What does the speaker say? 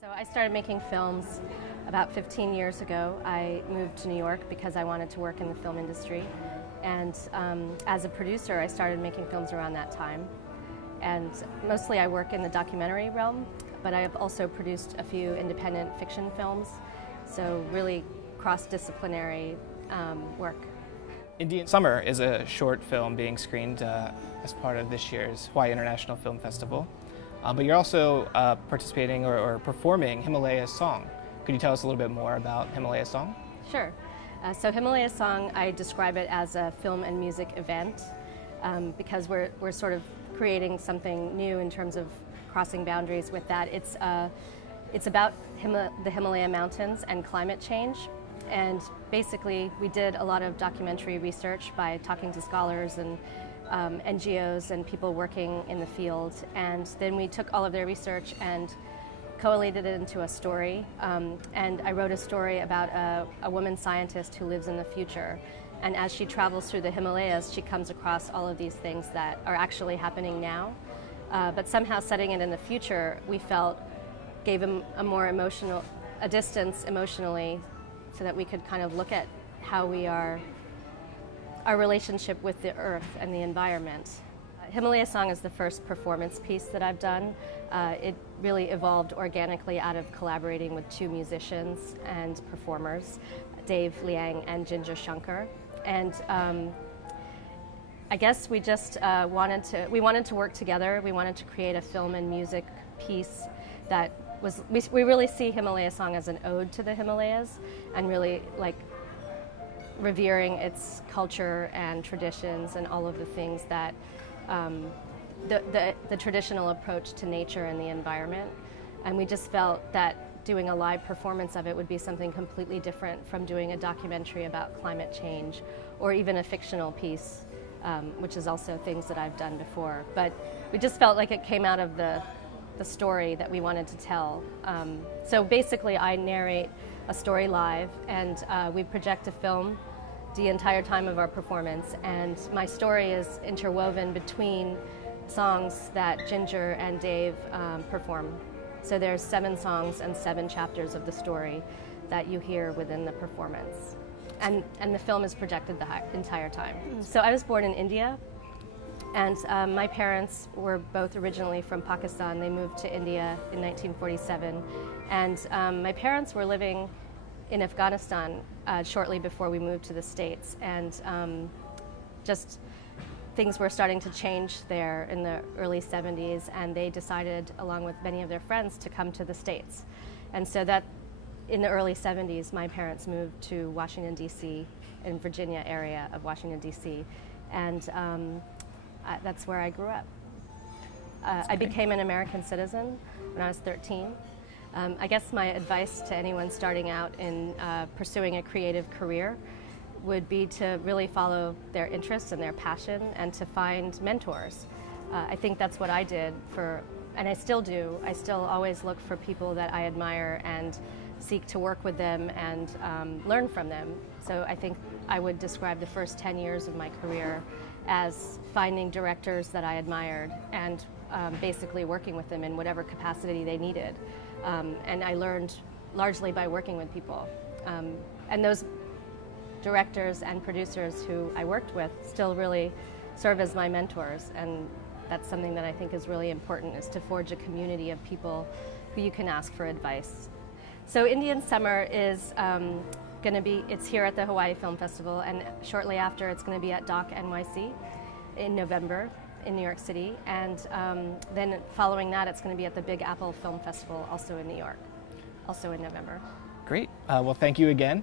So I started making films about 15 years ago. I moved to New York because I wanted to work in the film industry. And as a producer, I started making films around that time. And mostly I work in the documentary realm, but I have also produced a few independent fiction films, so really cross-disciplinary work. Indian Summer is a short film being screened as part of this year's Hawaii International Film Festival. But you're also participating or performing Himalaya Song. Could you tell us a little bit more about Himalaya Song? Sure. So Himalaya Song, I describe it as a film and music event because we're sort of creating something new in terms of crossing boundaries with that. It's about the Himalaya Mountains and climate change. And basically, we did a lot of documentary research by talking to scholars and NGOs and people working in the field. And then we took all of their research and collated it into a story. And I wrote a story about a woman scientist who lives in the future. And as she travels through the Himalayas, she comes across all of these things that are actually happening now. But somehow setting it in the future, we felt, gave him a more emotional, a distance emotionally, so that we could kind of look at how we are, our relationship with the earth and the environment. Himalaya Song is the first performance piece that I've done. It really evolved organically out of collaborating with two musicians and performers, Dave Liang and Ginger Shankar. And I guess we just wanted to work together. We wanted to create a film and music piece that was, we really see Himalaya Song as an ode to the Himalayas and really like revering its culture and traditions and all of the things that the traditional approach to nature and the environment. And we just felt that doing a live performance of it would be something completely different from doing a documentary about climate change or even a fictional piece, which is also things that I've done before. But we just felt like it came out of the story that we wanted to tell. So basically I narrate a story live and we project a film the entire time of our performance, and my story is interwoven between songs that Ginger and Dave perform. So there's 7 songs and 7 chapters of the story that you hear within the performance. And the film is projected the entire time. So I was born in India, and my parents were both originally from Pakistan. They moved to India in 1947, and my parents were living in Afghanistan shortly before we moved to the States, and just things were starting to change there in the early 70s, and they decided, along with many of their friends, to come to the States. And so that in the early 70s, my parents moved to Washington, D.C., in Virginia area of Washington, D.C., and that's where I grew up. I became an American citizen when I was 13. I guess my advice to anyone starting out in pursuing a creative career would be to really follow their interests and their passion and to find mentors. I think that's what I did and I still do. I still always look for people that I admire and seek to work with them and learn from them. So I think I would describe the first 10 years of my career as finding directors that I admired and basically working with them in whatever capacity they needed. And I learned largely by working with people. And those directors and producers who I worked with still really serve as my mentors, and that's something that I think is really important, is to forge a community of people who you can ask for advice. So Indian Summer is it's here at the Hawaii Film Festival, and shortly after it's going to be at Doc NYC in November in New York City, and then following that it's going to be at the Big Apple Film Festival also in New York, also in November. Great. Well, thank you again.